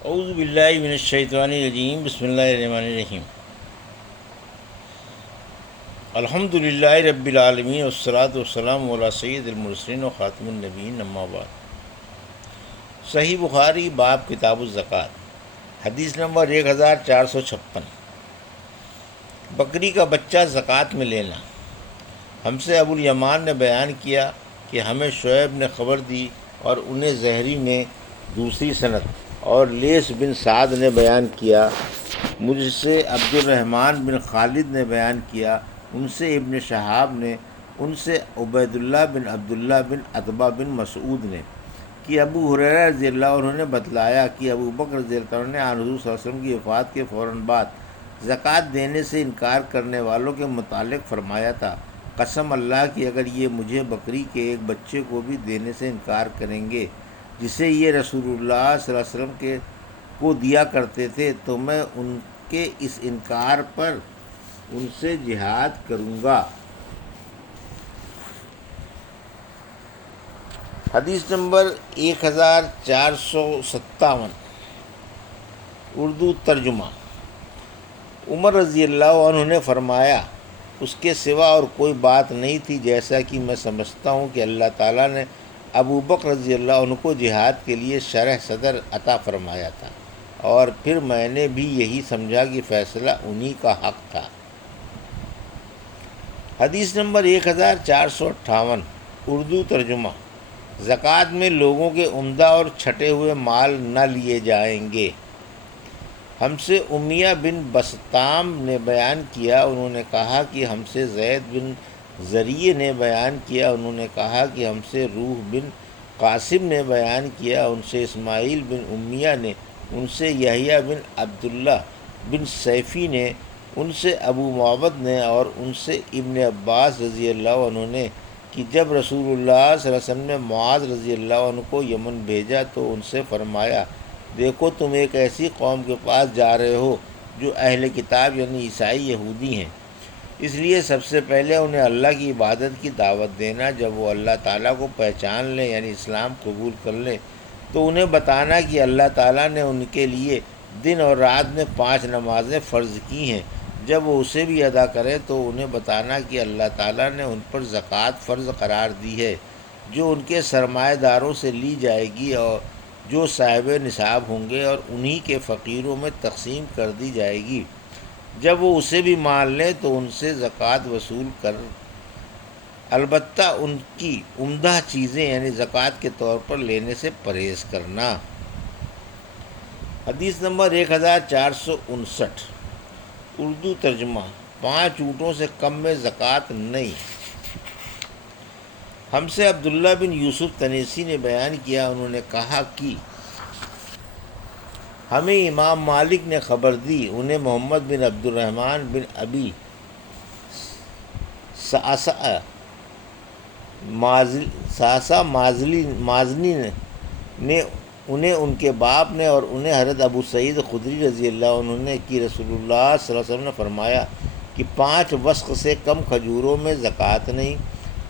اعوذ باللہ من الشیطان الرجیم، بسم اللہ الرحمن الرحیم۔ الحمد للہ رب العالمین، والصلاۃ والسلام علی سید المرسلین و خاتم النبیین، اما بعد۔ صحیح بخاری باب کتاب الزکوٰۃ، حدیث نمبر 1456۔ بکری کا بچہ زکوٰۃ میں لینا۔ ہم سے ابو الیمان نے بیان کیا کہ ہمیں شعیب نے خبر دی، اور انہیں زہری نے دوسری سند، اور لیث بن سعد نے بیان کیا، مجھ سے عبد الرحمن بن خالد نے بیان کیا، ان سے ابن شہاب نے، ان سے عبید اللہ بن عبداللہ بن عتبہ بن مسعود نے، کہ ابو ہریرہ رضی اللہ عنہ نے بتلایا کہ ابو بکر رضی اللہ عنہ نے آن حضور صلی اللہ علیہ وسلم کی وفات کے فوراً بعد زکوٰۃ دینے سے انکار کرنے والوں کے متعلق فرمایا تھا، قسم اللہ کی اگر یہ مجھے بکری کے ایک بچے کو بھی دینے سے انکار کریں گے جسے یہ رسول اللہ صلی اللہ علیہ وسلم کو دیا کرتے تھے، تو میں ان کے اس انکار پر ان سے جہاد کروں گا۔ حدیث نمبر 1457، اردو ترجمہ۔ عمر رضی اللہ عنہ نے فرمایا، اس کے سوا اور کوئی بات نہیں تھی، جیسا کہ میں سمجھتا ہوں کہ اللہ تعالیٰ نے ابو بکر رضی اللہ عنہ کو جہاد کے لیے شرح صدر عطا فرمایا تھا، اور پھر میں نے بھی یہی سمجھا کہ فیصلہ انہی کا حق تھا۔ حدیث نمبر 1458، اردو ترجمہ۔ زکوٰۃ میں لوگوں کے عمدہ اور چھٹے ہوئے مال نہ لیے جائیں گے۔ ہم سے امیہ بن بسطام نے بیان کیا، انہوں نے کہا کہ ہم سے زید بن ذریع نے بیان کیا، انہوں نے کہا کہ ہم سے روح بن قاسم نے بیان کیا، ان سے اسماعیل بن امیہ نے، ان سے یحییٰ بن عبداللہ بن سیفی نے، ان سے ابو معبد نے، اور ان سے ابن عباس رضی اللہ عنہ نے، کہ جب رسول اللہ صلی اللہ علیہ وسلم نے معاذ رضی اللہ عنہ کو یمن بھیجا تو ان سے فرمایا، دیکھو تم ایک ایسی قوم کے پاس جا رہے ہو جو اہل کتاب یعنی عیسائی یہودی ہیں، اس لیے سب سے پہلے انہیں اللہ کی عبادت کی دعوت دینا، جب وہ اللہ تعالیٰ کو پہچان لیں یعنی اسلام قبول کر لیں تو انہیں بتانا کہ اللہ تعالیٰ نے ان کے لیے دن اور رات میں 5 نمازیں فرض کی ہیں، جب وہ اسے بھی ادا کریں تو انہیں بتانا کہ اللہ تعالیٰ نے ان پر زکوٰۃ فرض قرار دی ہے، جو ان کے سرمایہ داروں سے لی جائے گی اور جو صاحب نصاب ہوں گے، اور انہی کے فقیروں میں تقسیم کر دی جائے گی۔ جب وہ اسے بھی مان لیں تو ان سے زکوٰۃ وصول کر، البتہ ان کی عمدہ چیزیں یعنی زکوٰۃ کے طور پر لینے سے پرہیز کرنا۔ حدیث نمبر 1459، اردو ترجمہ۔ 5 اونٹوں سے کم میں زکوٰۃ نہیں۔ ہم سے عبداللہ بن یوسف تنیسی نے بیان کیا، انہوں نے کہا کہ ہمیں امام مالک نے خبر دی، انہیں محمد بن عبد الرحمن بن ابی ساسا مازنی نے، انہیں ان کے باپ نے، اور انہیں حضرت ابو سعید خدری رضی اللہ عنہ نے، کہ رسول اللہ صلی اللہ علیہ وسلم نے فرمایا کہ 5 وسق سے کم کھجوروں میں زکوٰۃ نہیں،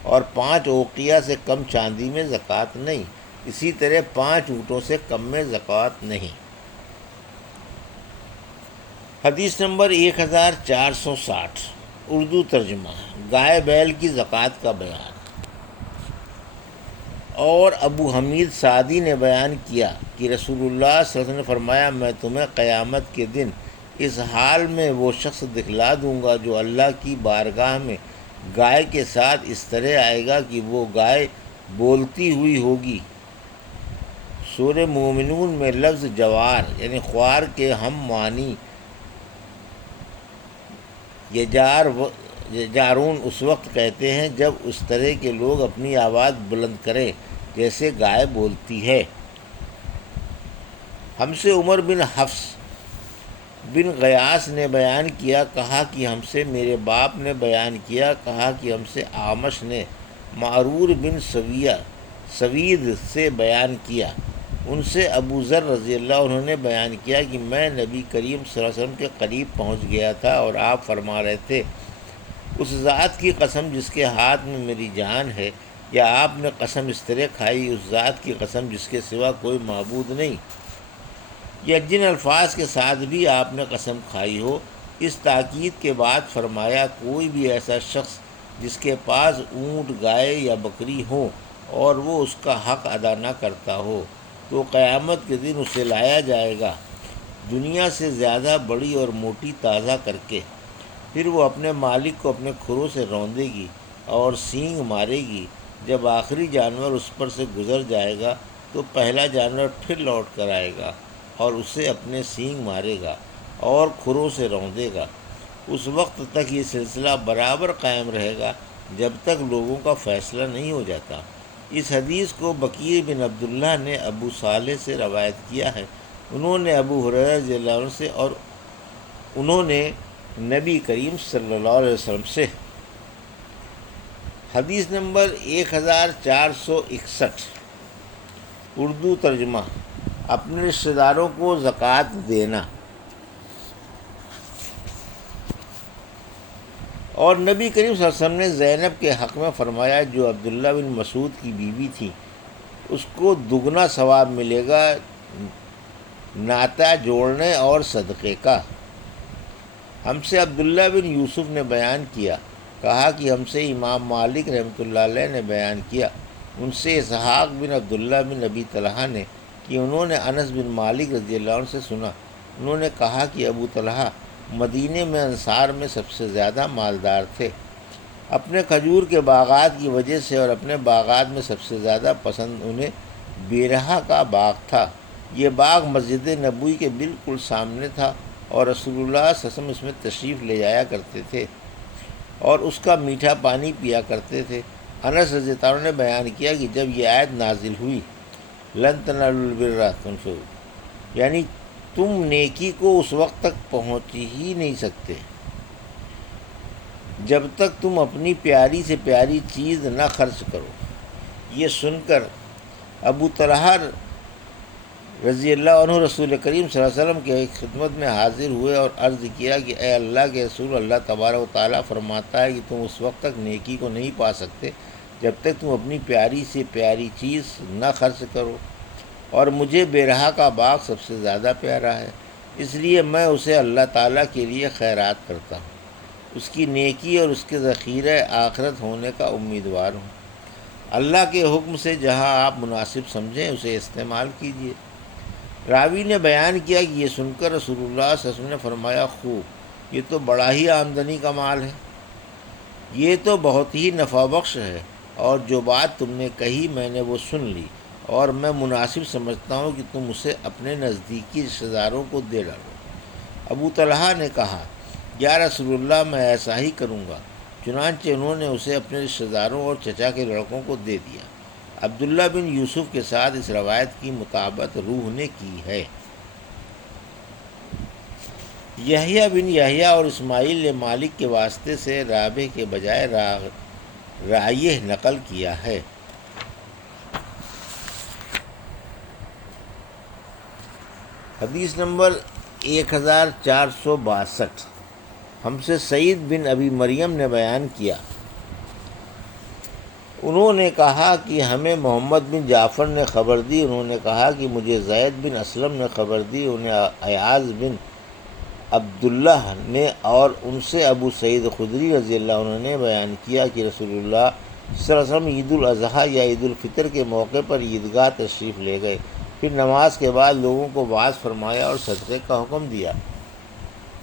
اور 5 اوقیہ سے کم چاندی میں زکوٰۃ نہیں، اسی طرح 5 اونٹوں سے کم میں زکوٰۃ نہیں۔ حدیث نمبر 1460، اردو ترجمہ۔ گائے بیل کی زکوٰۃ کا بیان۔ اور ابو حمید سعدی نے بیان کیا کہ رسول اللہ صلی اللہ علیہ وسلم نے فرمایا، میں تمہیں قیامت کے دن اس حال میں وہ شخص دکھلا دوں گا جو اللہ کی بارگاہ میں گائے کے ساتھ اس طرح آئے گا کہ وہ گائے بولتی ہوئی ہوگی۔ سورہ مومنون میں لفظ جوار یعنی خوار کے ہم معنی یجارون اس وقت کہتے ہیں جب اس طرح کے لوگ اپنی آواز بلند کریں جیسے گائے بولتی ہے۔ ہم سے عمر بن حفص بن غیاث نے بیان کیا، کہا کہ ہم سے میرے باپ نے بیان کیا، کہا کہ ہم سے اعمش نے معرور بن سوید سے بیان کیا، ان سے ابو ذر رضی اللہ عنہ نے بیان کیا کہ میں نبی کریم صلی اللہ علیہ وسلم کے قریب پہنچ گیا تھا اور آپ فرما رہے تھے، اس ذات کی قسم جس کے ہاتھ میں میری جان ہے، یا آپ نے قسم اس طرح کھائی، اس ذات کی قسم جس کے سوا کوئی معبود نہیں، یا جن الفاظ کے ساتھ بھی آپ نے قسم کھائی ہو۔ اس تاکید کے بعد فرمایا کوئی بھی ایسا شخص جس کے پاس اونٹ، گائے یا بکری ہو اور وہ اس کا حق ادا نہ کرتا ہو تو قیامت کے دن اسے لایا جائے گا دنیا سے زیادہ بڑی اور موٹی تازہ کر کے۔ پھر وہ اپنے مالک کو اپنے کھروں سے روندے گی اور سینگ مارے گی۔ جب آخری جانور اس پر سے گزر جائے گا تو پہلا جانور پھر لوٹ کر آئے گا اور اسے اپنے سینگ مارے گا اور کھروں سے روندے گا۔ اس وقت تک یہ سلسلہ برابر قائم رہے گا جب تک لوگوں کا فیصلہ نہیں ہو جاتا۔ اس حدیث کو بکیر بن عبداللہ نے ابو صالح سے روایت کیا ہے۔ انہوں نے ابو ہریرہ رضی اللہ عنہ سے اور انہوں نے نبی کریم صلی اللہ علیہ وسلم سے۔ حدیث نمبر 1461، اردو ترجمہ: اپنے رشتہ داروں کو زکوٰۃ دینا۔ اور نبی کریم صلی اللہ علیہ وسلم نے زینب کے حق میں فرمایا جو عبداللہ بن مسعود کی بیوی تھی، اس کو دگنا ثواب ملے گا ناطہ جوڑنے اور صدقے کا۔ ہم سے عبداللہ بن یوسف نے بیان کیا، کہا کہ ہم سے امام مالک رحمۃ اللہ علیہ نے بیان کیا، ان سے اسحاق بن عبداللہ بن ابی طلحہ نے کہ انہوں نے انس بن مالک رضی اللہ عنہ سے سنا، انہوں نے کہا کہ ابو طلحہ مدینے میں انصار میں سب سے زیادہ مالدار تھے۔ اپنے کھجور کے باغات کی وجہ سے اور اپنے باغات میں سب سے زیادہ پسند انہیں بیرہا کا باغ تھا۔ یہ باغ مسجد نبوی کے بالکل سامنے تھا اور رسول اللہ صلی اللہ علیہ وسلم اس میں تشریف لے جایا کرتے تھے اور اس کا میٹھا پانی پیا کرتے تھے۔ انس رضی اللہ عنہ نے بیان کیا کہ جب یہ آیت نازل ہوئی، لن تنالوا البر حتى تنفقوا، یعنی تم نیکی کو اس وقت تک پہنچ ہی نہیں سکتے جب تک تم اپنی پیاری سے پیاری چیز نہ خرچ کرو۔ یہ سن کر ابو طلحہ رضی اللہ عنہ رسول کریم صلی اللہ علیہ وسلم کے خدمت میں حاضر ہوئے اور عرض کیا کہ اے اللہ کے رسول، اللہ تبارک و تعالیٰ فرماتا ہے کہ تم اس وقت تک نیکی کو نہیں پا سکتے جب تک تم اپنی پیاری سے پیاری چیز نہ خرچ کرو، اور مجھے بیرہا کا باغ سب سے زیادہ پیارا ہے، اس لیے میں اسے اللہ تعالیٰ کے لیے خیرات کرتا ہوں، اس کی نیکی اور اس کے ذخیرہ آخرت ہونے کا امیدوار ہوں۔ اللہ کے حکم سے جہاں آپ مناسب سمجھیں اسے استعمال کیجیے۔ راوی نے بیان کیا کہ یہ سن کر رسول اللہ صلی اللہ علیہ وسلم نے فرمایا، خوب، یہ تو بڑا ہی آمدنی کا مال ہے، یہ تو بہت ہی نفع بخش ہے، اور جو بات تم نے کہی میں نے وہ سن لی، اور میں مناسب سمجھتا ہوں کہ تم اسے اپنے نزدیکی رشتہ داروں کو دے ڈالو۔ ابو طلحہ نے کہا، یا رسول اللہ، میں ایسا ہی کروں گا۔ چنانچہ انہوں نے اسے اپنے رشتہ داروں اور چچا کے لڑکوں کو دے دیا۔ عبداللہ بن یوسف کے ساتھ اس روایت کی مطابقت روح نے کی ہے۔ یحییٰ بن یحییٰ اور اسماعیل نے مالک کے واسطے سے رابع کے بجائے رایح نقل کیا ہے۔ حدیث نمبر 1462، ہم سے سعید بن ابی مریم نے بیان کیا، انہوں نے کہا کہ ہمیں محمد بن جعفر نے خبر دی، انہوں نے کہا کہ مجھے زید بن اسلم نے خبر دی، انہیں ایاز بن عبداللہ نے، اور ان سے ابو سعید خدری رضی اللہ عنہ نے بیان کیا کہ رسول اللہ صلی اللہ علیہ وسلم عید الاضحیٰ یا عید الفطر کے موقع پر عیدگاہ تشریف لے گئے، پھر نماز کے بعد لوگوں کو واعظ فرمایا اور صدقے کا حکم دیا۔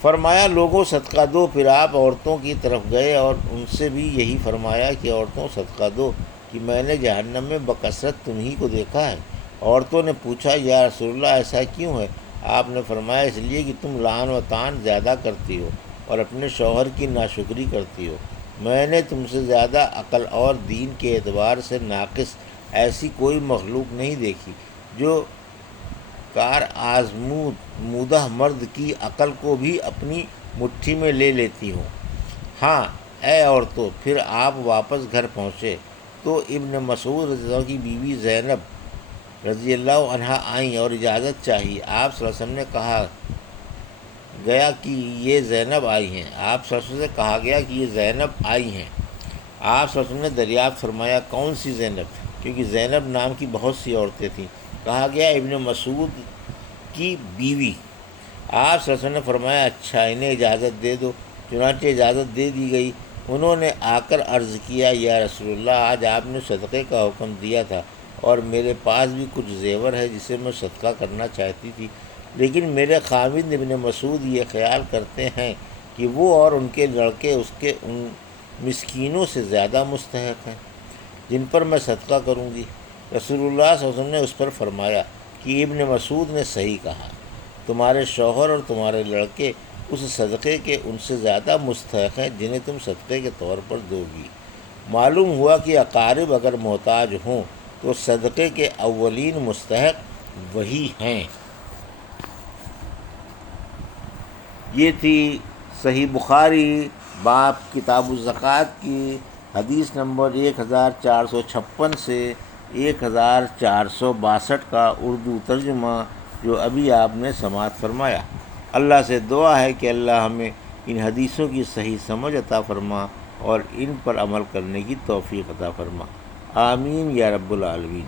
فرمایا لوگوں صدقہ دو، پھر آپ عورتوں کی طرف گئے اور ان سے بھی یہی فرمایا کہ عورتوں صدقہ دو کہ میں نے جہنم میں بکثرت تمہیں کو دیکھا ہے۔ عورتوں نے پوچھا یا رسول اللہ ایسا کیوں ہے؟ آپ نے فرمایا اس لیے کہ تم لعن و طعن زیادہ کرتی ہو اور اپنے شوہر کی ناشکری کرتی ہو، میں نے تم سے زیادہ عقل اور دین کے اعتبار سے ناقص ایسی کوئی مخلوق نہیں دیکھی جو کار آزمودہ مرد کی عقل کو بھی اپنی مٹھی میں لے لیتی ہوں۔ ہاں اے عورتوں، پھر آپ واپس گھر پہنچے تو ابن مسعود رضی اللہ عنہ کی بیوی زینب رضی اللہ عنہا آئیں اور اجازت چاہی۔ آپ صلی اللہ علیہ وسلم نے کہا گیا کہ یہ زینب آئی ہیں، آپ صلی اللہ علیہ وسلم سے کہا گیا کہ یہ زینب آئی ہیں۔ آپ صلی اللہ علیہ وسلم نے دریافت فرمایا کون سی زینب، کیونکہ زینب نام کی بہت سی عورتیں تھیں۔ کہا گیا ابن مسعود کی بیوی۔ آپ صلی اللہ علیہ وسلم نے فرمایا اچھا انہیں اجازت دے دو۔ چنانچہ اجازت دے دی گئی۔ انہوں نے آ کر عرض کیا یا رسول اللہ آج آپ نے صدقے کا حکم دیا تھا اور میرے پاس بھی کچھ زیور ہے جسے میں صدقہ کرنا چاہتی تھی، لیکن میرے خاوند ابن مسعود یہ خیال کرتے ہیں کہ وہ اور ان کے لڑکے اس کے ان مسکینوں سے زیادہ مستحق ہیں جن پر میں صدقہ کروں گی۔ رسول اللہ صلی اللہ علیہ وسلم نے اس پر فرمایا کہ ابن مسعود نے صحیح کہا، تمہارے شوہر اور تمہارے لڑکے اس صدقے کے ان سے زیادہ مستحق ہیں جنہیں تم صدقے کے طور پر دو گی۔ معلوم ہوا کہ اقارب اگر محتاج ہوں تو صدقے کے اولین مستحق وہی ہیں۔ یہ تھی صحیح بخاری باب کتاب الزکوٰۃ کی حدیث نمبر 1456 سے 1462 کا اردو ترجمہ جو ابھی آپ نے سماعت فرمایا۔ اللہ سے دعا ہے کہ اللہ ہمیں ان حدیثوں کی صحیح سمجھ عطا فرما اور ان پر عمل کرنے کی توفیق عطا فرما۔ آمین یا رب العالمین۔